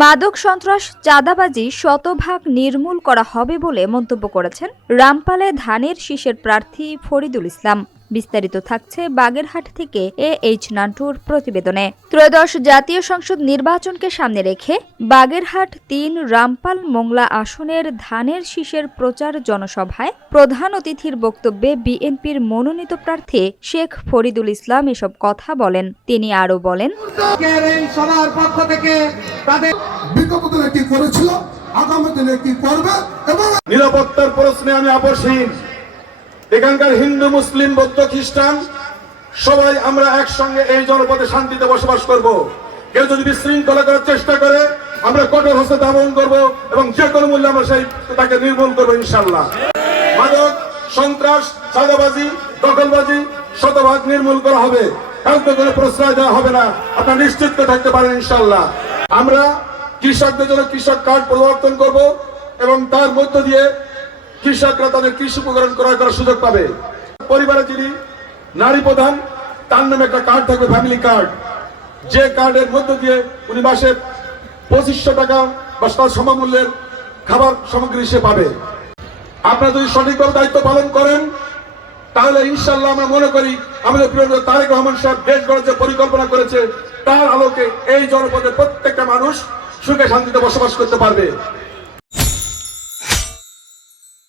মাদক সন্ত্রাস চাঁদাবাজি শতভাগ নির্মূল করা হবে বলে মন্তব্য করেছেন রামপালে ধানের শীষের প্রার্থী ফরিদুল ইসলাম। বিস্তারিত থাকছে বাগেরহাট থেকে এইচ নান্টুর প্রতিবেদনে। ত্রয়োদশ জাতীয় সংসদ নির্বাচনকে সামনে রেখে বাগেরহাট ৩ রামপাল মোংলা আসনের ধানের শীষের প্রচার জনসভায় প্রধান অতিথির বক্তব্যে বিএনপির মনোনীত প্রার্থী শেখ ফরিদুল ইসলাম এসব কথা বলেন। তিনি আরও বলেন, নিরাপত্তার প্রশ্নে আমি আপোষহীন। এখানকার হিন্দু, মুসলিম, বৌদ্ধ, খ্রিস্টান সবাই আমরা একসঙ্গে এই জনপদে শান্তিতে বসবাস করব। কেউ যদি বিশৃঙ্খলা করার চেষ্টা করে আমরা কঠোর হস্তে দমন করব এবং যে কোনো মূল্যে আমরা তাকে নির্মূল করবো ইনশাল্লাহ। মাদক, সন্ত্রাস, চাঁদাবাজি, দখলবাজি শতভাগ নির্মূল করা হবে। কাউকে কোনো প্রশ্রয় দেওয়া হবে না, আপনারা নিশ্চিত থাকতে পারেন ইনশাল্লাহ। আমরা কৃষকদের জন্য কৃষক কার্ড পরিবর্তন করব এবং তার মধ্য দিয়ে কৃষকরা তাদের কৃষি উপকরণ ক্রয় করার সুযোগ পাবে। পরিবারে যিনি নারী প্রধান তার নামে একটা কার্ড থাকবে, ফ্যামিলি কার্ড, যে কার্ডের মধ্য দিয়ে উনি মাসে 2500 টাকা বা তার সমমূল্যের খাবার সামগ্রী সে পাবে। আপনারা যদি সঠিকভাবে দায়িত্ব পালন করেন তাহলে ইনশাল্লাহ আমরা মনে করি আমাদের প্রিয় তারেক রহমান সাহেব দেশ গড়ার যে পরিকল্পনা করেছে তার আলোকে এই জনপদের প্রত্যেকটা মানুষ সুখে শান্তিতে বসবাস করতে পারবে।